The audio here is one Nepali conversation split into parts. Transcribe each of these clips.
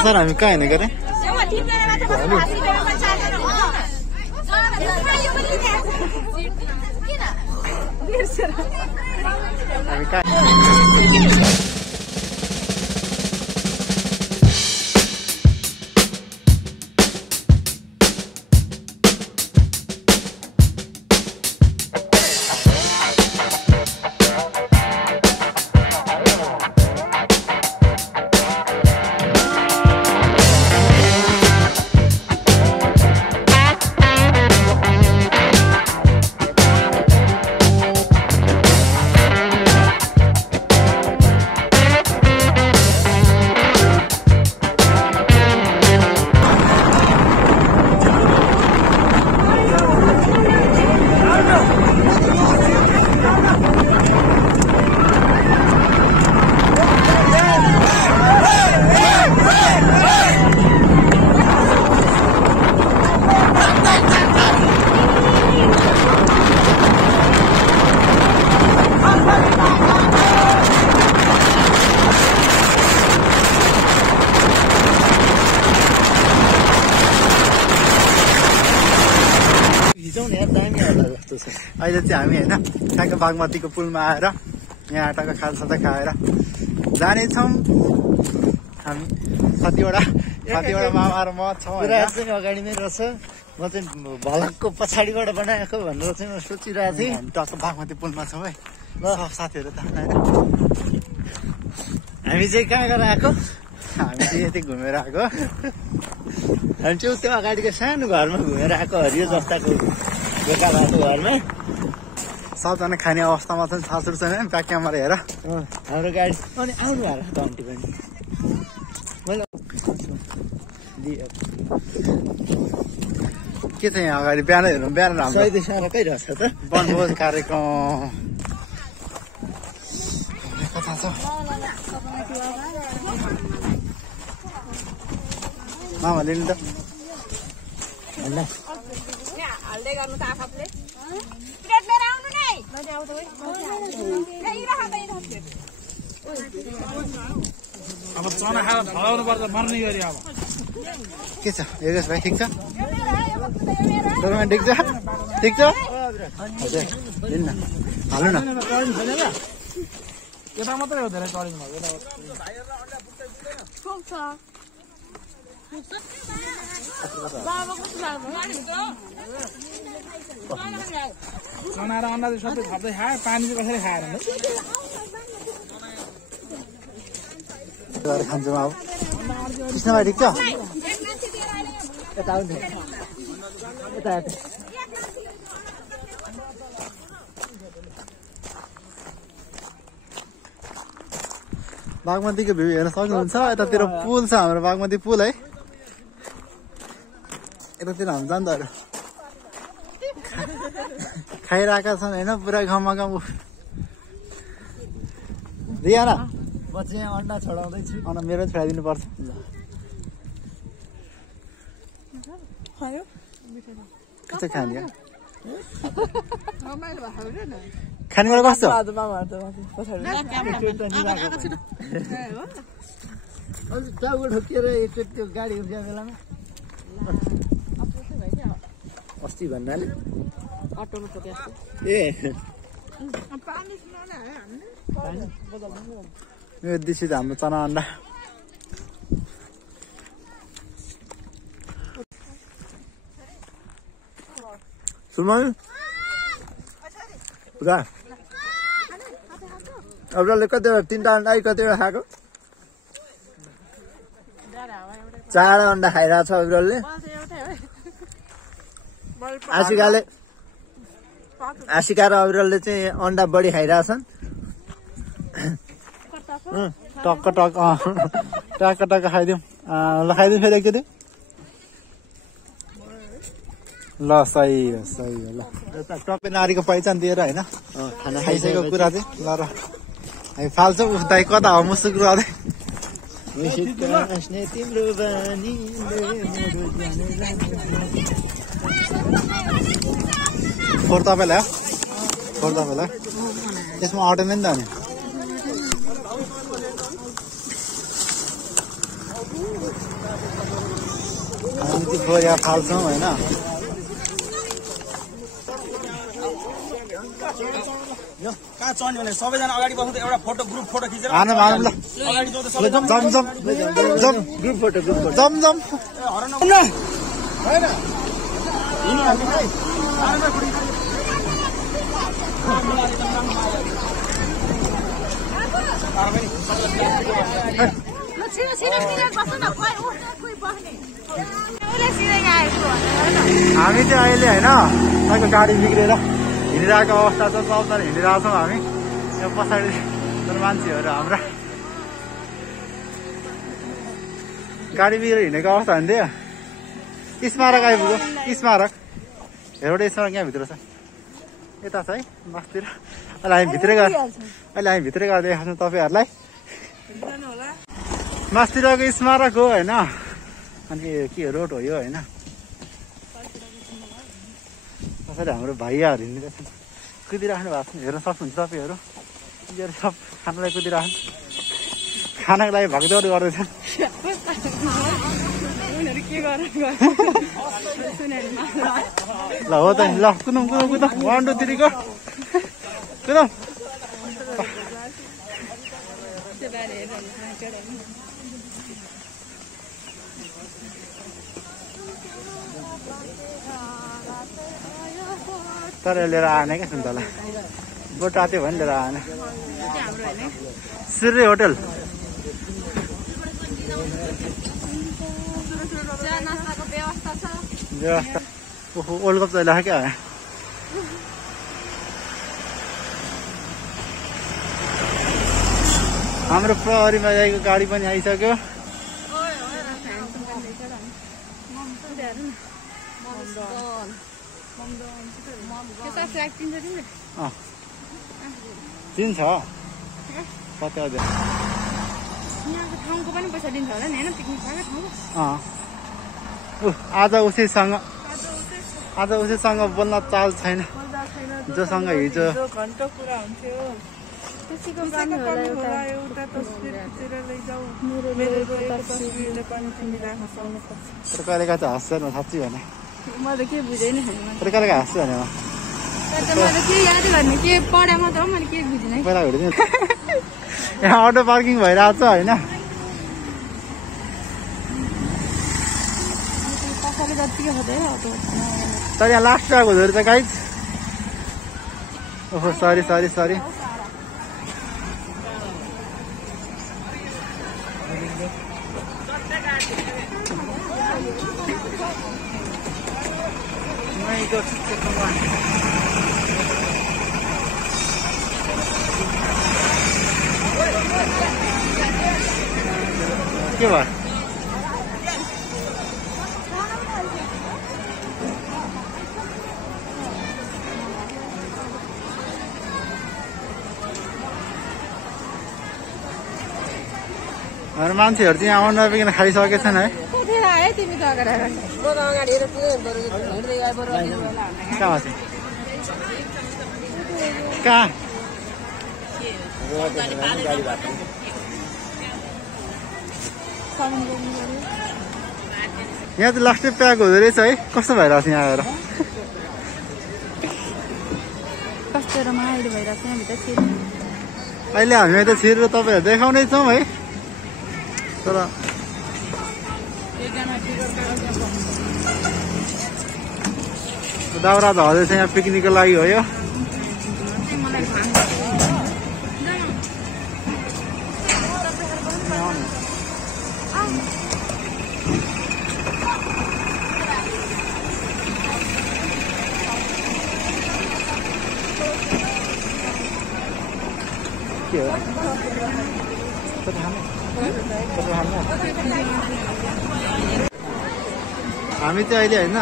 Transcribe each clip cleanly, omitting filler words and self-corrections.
सर हामी कहाँ हिँडेको अरे हामी कहाँ अहिले चाहिँ हामी होइन ठ्याक्क बागमतीको पुलमा आएर यहाँ आटाको खाजासाजा खाएर जानेछौँ हामी कतिवटा मामा र म छौँ अगाडि नै रहेछ म चाहिँ भलकको पछाडिबाट बनाएको भनेर चाहिँ म सोचिरहेको थिएँ टक्क बागमती पुलमा छौँ है ल साथीहरू त होइन हामी चाहिँ कहाँ गएर आएको हामी चाहिँ यति घुमेर आएको हामी चाहिँ त्यो अगाडिको सानो घरमा घुमेर आएको हरियो जस्ताको बेका भएको घरमा सबजना खाने अवस्थामा चाहिँ छासुर छैन ब्याक क्यामेरा हेर हाम्रो गाडी अनि आउनु होला त आन्टी पनि मैले के छ यहाँ अगाडि बिहान हेरौँ बिहान राम्रो सही दिशामा कहीँ रहेछ त वनभोज कार्यक्रम कथा छ मामा लिनु त हाल्दै गर्नु त आफूले अब चना खाएर फलाउनु पर्छ मर्ने गरी अब के छ योगेश भाइ ठिक छ ठिक छ ठिक छ हजुर लिनु न हाल्नु न यता मात्रै हो धेरै टरिङ चना र अन्डा चाहिँ सबै थप्दै खायो पानी चाहिँ कसरी खाएर खान्छौँ अब कृष्ण भाइ ठिक छ यता आउनु यता बागमतीको भ्यू हेर्न सक्नुहुन्छ यतातिर पुल छ हाम्रो बागमती पुल है यतातिर हामी जान्दाहरू खाइरहेका छन् होइन पुरा गाउँमा गाउँ दिया न म चाहिँ अन्डा छोडाउँदैछु अन्त मेरो छोडाइदिनु पर्छ कस्तो खाने खानेबाट कस्तो टाउको ठोकिएर एकचोटि त्यो गाडी उठ्या बेलामा अस्ति भन्नाले ए यो दिसी त हाम्रो चना अन्डा सुमन पुरा अब कतिवटा 3टा अन्डा कतिवटा खाएको 4 अन्डा खाइरहेको छ अविरलले आशिका र अविरलले चाहिँ अन्डा बढी खाइरहेछन् टक्क टक्क टक्क टक्क खाइदिउँ ल खाइदिउँ फेरि एकचोटि ल सही हो ल टक्कै नारीको पहिचान दिएर होइन खाना खाइसकेको कुरा चाहिँ ल र हामी फाल्छौँ उस दाइ कता हो मुसुक रहँदै तिम्रो बानी फोहोर तपाईँलाई यसमा अटेन नि त अनि हामी त्यो फोहोर यहाँ फाल्छौँ होइन कहाँ चढ्ने भने सबैजना अगाडि बस्नु त एउटा फोटो ग्रुप फोटो खिचेर आनम ल अगाडि जाँदा ग्रुप फोटो जम हामी चाहिँ अहिले होइन तपाईँको गाडी बिग्रेर हिँडिरहेको अवस्था छ चौतार हिँडिरहेको छौँ हामी यहाँ पछाडि मान्छेहरू हाम्रा गाडी बिग्रेर हिँडेको अवस्था हुन्थ्यो स्मारक आइपुग्यो स्मारक हेरौँडे स्मारक यहाँ भित्र छ यता छ है बसतिर अहिले हामी भित्रै गएर देखाउँछौँ तपाईँहरूलाई मासतिरको स्मारक हो होइन अनि के रोड हो यो होइन कसैले हाम्रो भाइयाहरू हिँडिरहेछन् कुदिराख्नु भएको छ हेर्न सक्नुहुन्छ तपाईँहरू सब खानालाई कुदिराख्नु खानाको लागि भागदौड गर्दैछन् ल हो त ल कुदौँ 1 2 3 कुदौँ तर लिएर आएन क्या सुन्तला बोट आत्यो भने लिएर आएन सूर्य होटल व्यवस्था ओहो वर्ल्ड कप चलिरहेको क्या हाम्रो प्रहरीमा जाएको गाडी पनि आइसक्यो दिन्छ कति हजुर ठाउँको पनि पैसा दिन्छ होला नि होइन पिकनिक खाएको ठाउँको आज उसैसँग बोल्न चाल छैन जोसँग हिजो घन्टा कुरा हुन्थ्यो त्यसैको काम होला एउटा तस्बिर खिचेर लैजाऊ मेरो तस्बिरले पनि तिमी राख्न सक्नुपर्छ तर कहिलेका चाहिँ हाँस्छ न साँच्ची भने मैले के बुझेन तर कहिलेका हाँस्छु भने मैले के याद गर्ने के पढे मात्र हो मैले के बुझिनँ पहिला हेरिदिनु यहाँ अटो पार्किङ भइरहेको छ होइन कसैले जतिकै हुँदैन तर यहाँ लास्ट आएको हुँदो रहेछ गाइज ओहो सरी के भयो हाम्रो मान्छेहरू चाहिँ आउनु नपुगिकन खाइसकेछन् है तिमी त कहाँ कहाँ यहाँ त लास्टै प्याक हुँदो रहेछ है कस्तो भइरहेको छ यहाँ आएर अहिले हामी त छिरेर तपाईँहरू देखाउने छौँ है तर दाउरा झर्दैछ यहाँ पिकनिकको लागि हो यो हामी चाहिँ अहिले होइन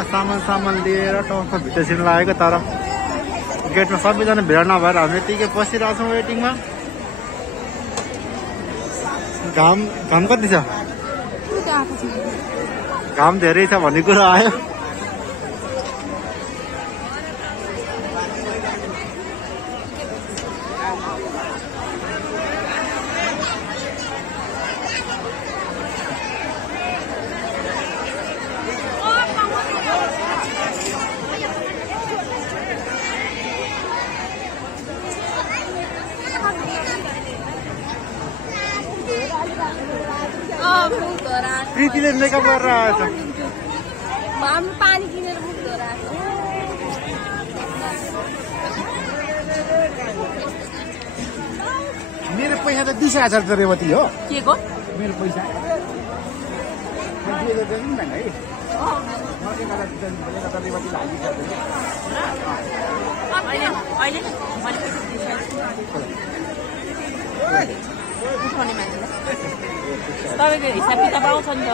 सामान लिएर टक्क भित्र छिर्न लागेको तर गेटमा सबैजना भिड नभएर हामी यतिकै बसिरहेको छौँ वेटिङमा। घाम कति छ? घाम धेरै छ भन्ने कुरा आयो। प्रीतिले मेकअप गरेर आएछ। पानी किनेर मुख धोराएको। मेरो पैसा त 20,000 त रेवती हो। के को? मेरो पैसा तपाईँको हिसाब किताब आउँछ नि त।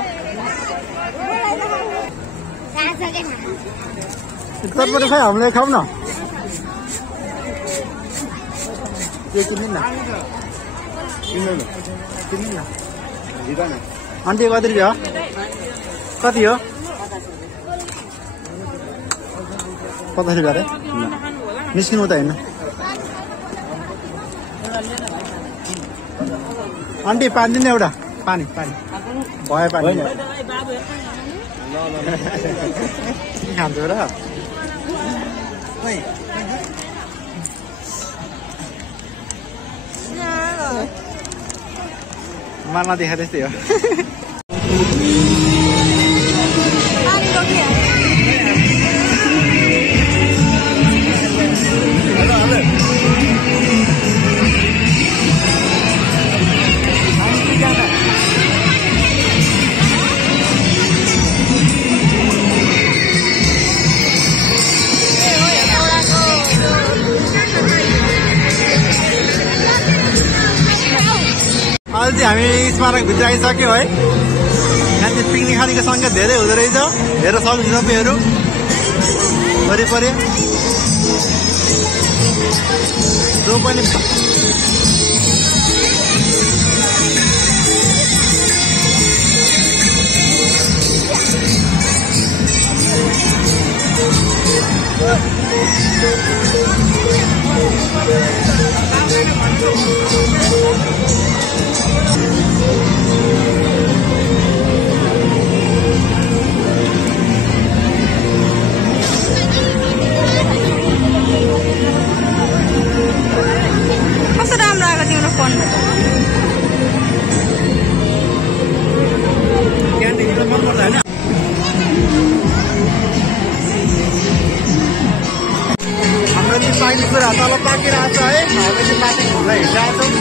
तपाईँ खै हामीले खाऊ न। के किन्नु न? आन्टी कति रुपियाँ हो? कति हो? 50 रुपियाँ अरे। निस्किनु त होइन। आन्टी पानी दिनु एउटा। पानी भयो पानी खान्छ र। मलाई नदेखा त्यस्तै हो। अहिले चाहिँ हामी स्मारकभित्र आइसक्यौँ है। यहाँ चाहिँ पिकनिक खानेको सङ्ख्या धेरै हुँदो रहेछ। हेर सक्नुहुन्छ तपाईँहरू वरिपरि जो पनि कस्तो राम्रो आएको तिम्रो फोन। मन पर्छ होइन। हाम्रो चाहिँ पाइने कुरा तल पाकिरहेको छ है। हामी चाहिँ माथि घुम्न हिँडिरहेको छौँ।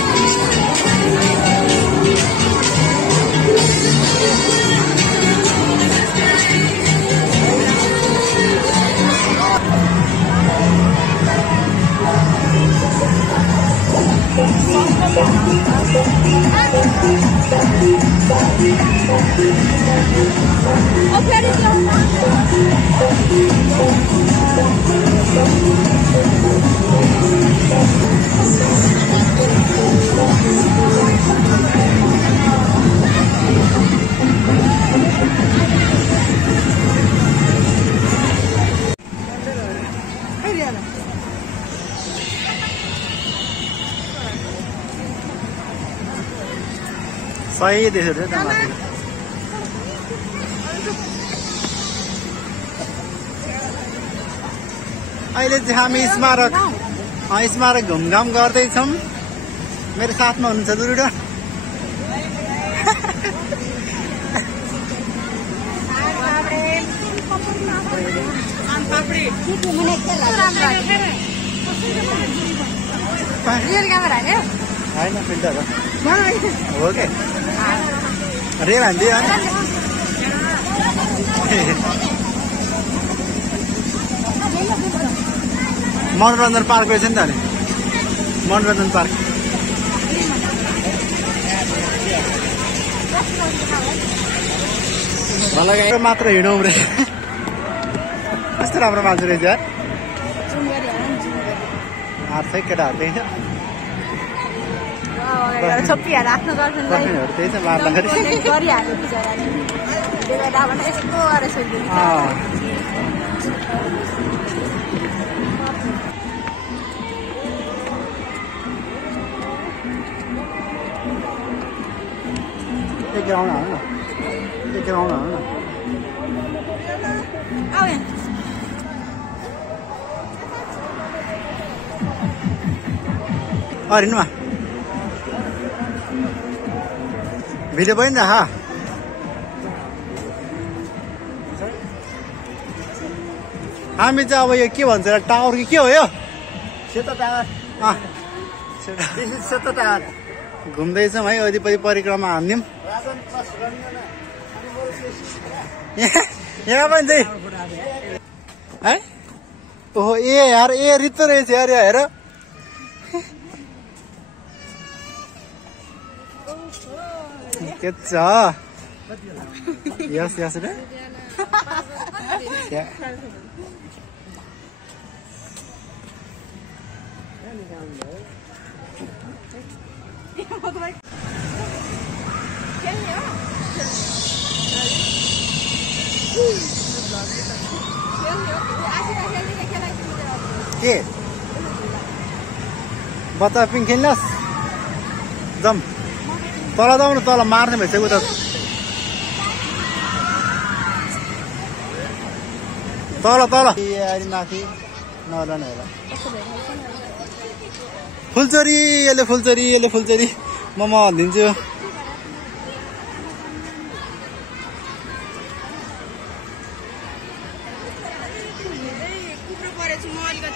सही देखेर अहिले चाहिँ हामी स्मारक घुमघाम गर्दैछौँ। मेरो साथमा हुनुहुन्छ दुईवटा। होइन फिल्टर हो के रेल हान्दै मनोरञ्जन पार्क रहेछ नि त। अनि मनोरञ्जन पार्क नलगाएर मात्र हिँडौँ रे कस्तो राम्रो मान्छे रहेछ यार आर्थ केटाहरू त्यही छोपिहाल्यो आफ्नो गर्लफ्रेन्डलाई गर्लफ्रेन्डहरू त्यही छ मार्दाखेरि गरिहाल्यो बिचराले त्यसले गर्दा अब यस्तो गरेर सोधिदिनु एक ग्राउन्ड हाल्नु न एक ग्राउन्ड हाल्नु न हिँड्नुमा भिडियो पनि राख हामी चाहिँ अब यो के भन्छ टावर कि के हो यो सेतो टावर सेतो टावर घुम्दैछौँ है वरिपरि परिक्रमा हान्यौँ यहाँ पनि चाहिँ है ओहो ए यार ए रित्तो रहेछ यार हेर के छ यस यस रे के बच्चा पिङ खेल्नुहोस् जाउँ तल जाउँ न तल मार्ने भइसक्यो त तल तल अहिले माथि नजानु होला फुलचोरी यसले फुलचोरी यसले फुलचोरी म दिन्छु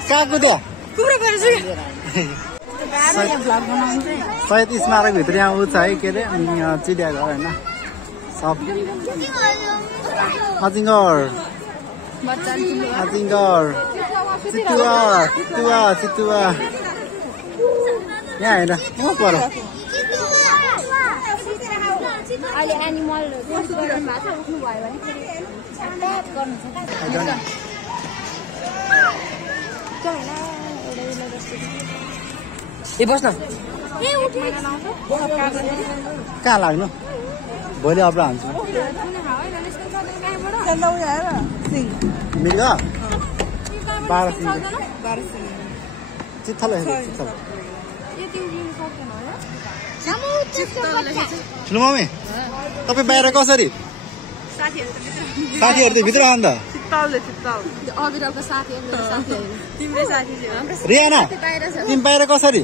कहाँको त्यहाँ सहित स्मारकभित्र यहाँ ऊ छ है के अरे चिडियाघर होइन सब अजिङ्गर अजिङ्गर चितुवा चितुवा चितुवा यहाँ होइन म पर अहिले एनिमल उठ्नु भयो भने ए बस्न कहाँ लाग्नु भोलि अब हान्छु मृग 12 चित्थल चित्थल ठुलो मम्मी तपाईँ बाहिर कसरी साथीहरू त भित्र आउनु त रियाना तिमी बाहिर कसरी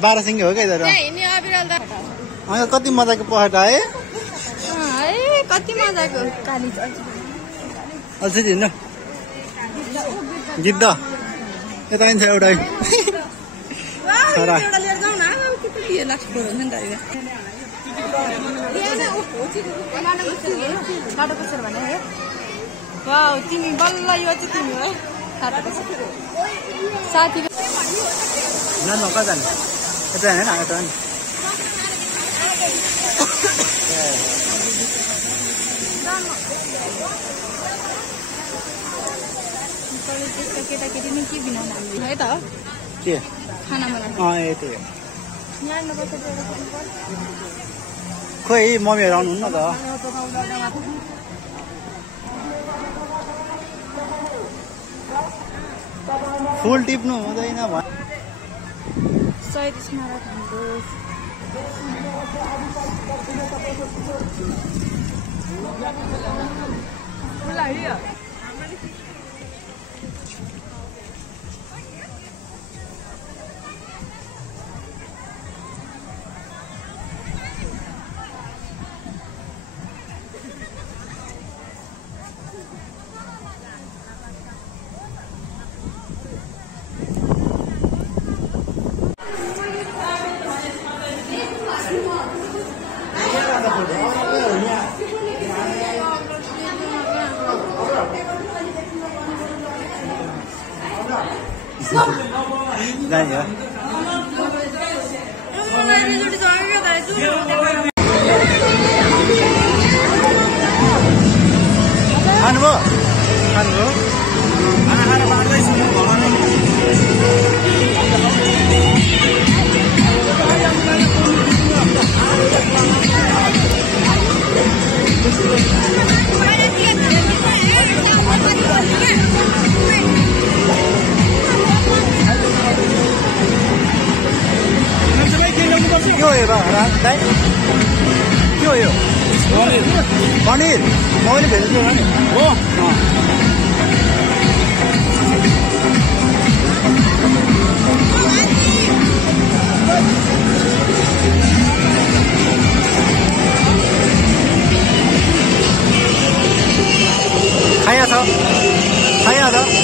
12 सिङ्गे हो क्या कति मजाको पखेटा है कति मजाको अझै हिँड्नु गिद्ध यता पनि छ एउटा तिमी बल्ल यो चाहिँ तिमी है साथी जानु कहाँ जाने यता होइन यता नि त्यसका केटाकेटी नै के बिनाउनु हामीले है त के खाना बनाउनु ए त्यही हो खोइ मम्मीहरू आउनुहुन्न त फुल टिप्नु हुँदैन शहीद स्मारक हाम्रो जाने के हो यो दाइ के हो यो पनिर मैले भेजेको नि हो खाइया छ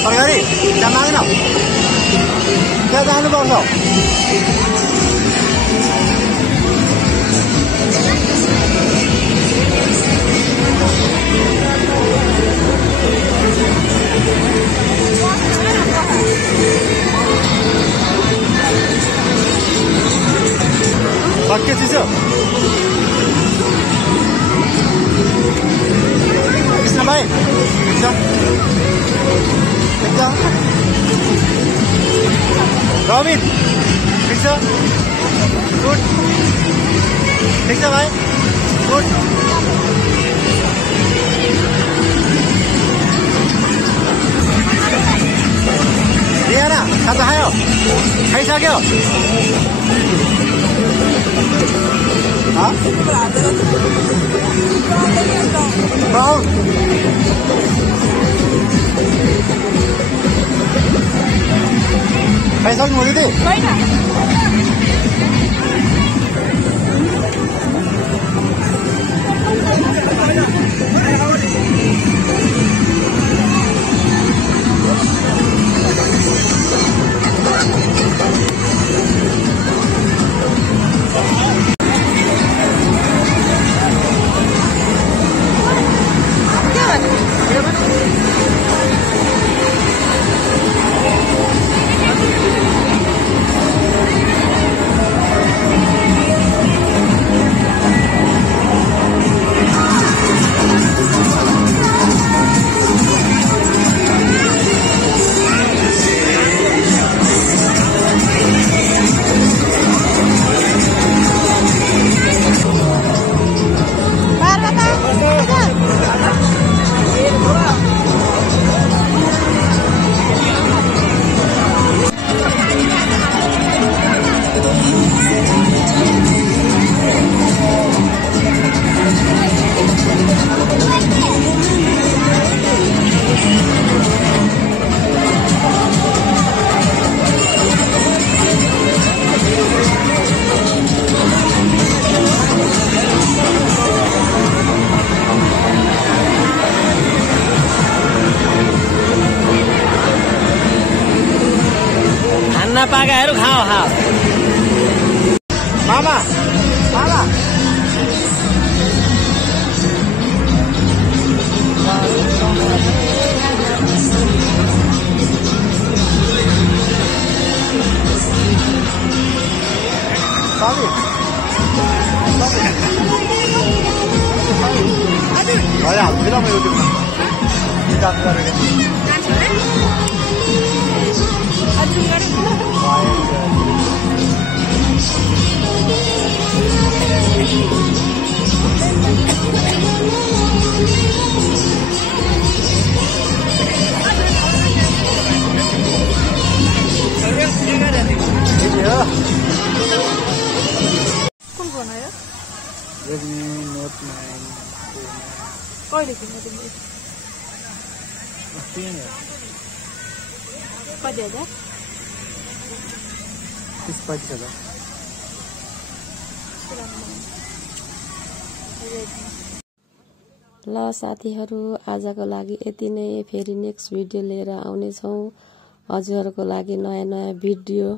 तरकारी त्यहाँ माग्न त्यहाँ जानुपर्छ सक्यो चिसो कृष्ण भाइ एकदम रबिन ठिक छ गुड ठिक छ भाइ गुड रियाना खाजा खायो खाइसक्यो ब्राउन खाइसक्नु दिदी पाकाहरू खाओ खाओ मामा मामा कुन फोन आयो Redmi Note 9 कहिले किन्यो तिमीले कति हजार 30-35 ल साथीहरू आजको लागि यति नै फेरि नेक्स्ट भिडियो लिएर आउनेछौँ हजुरहरूको लागि नयाँ भिडियो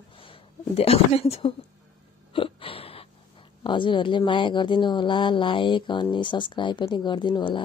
देखाउनेछौँ हजुरहरूले माया गरिदिनु होला लाइक अनि सब्स्क्राइब पनि गरिदिनु होला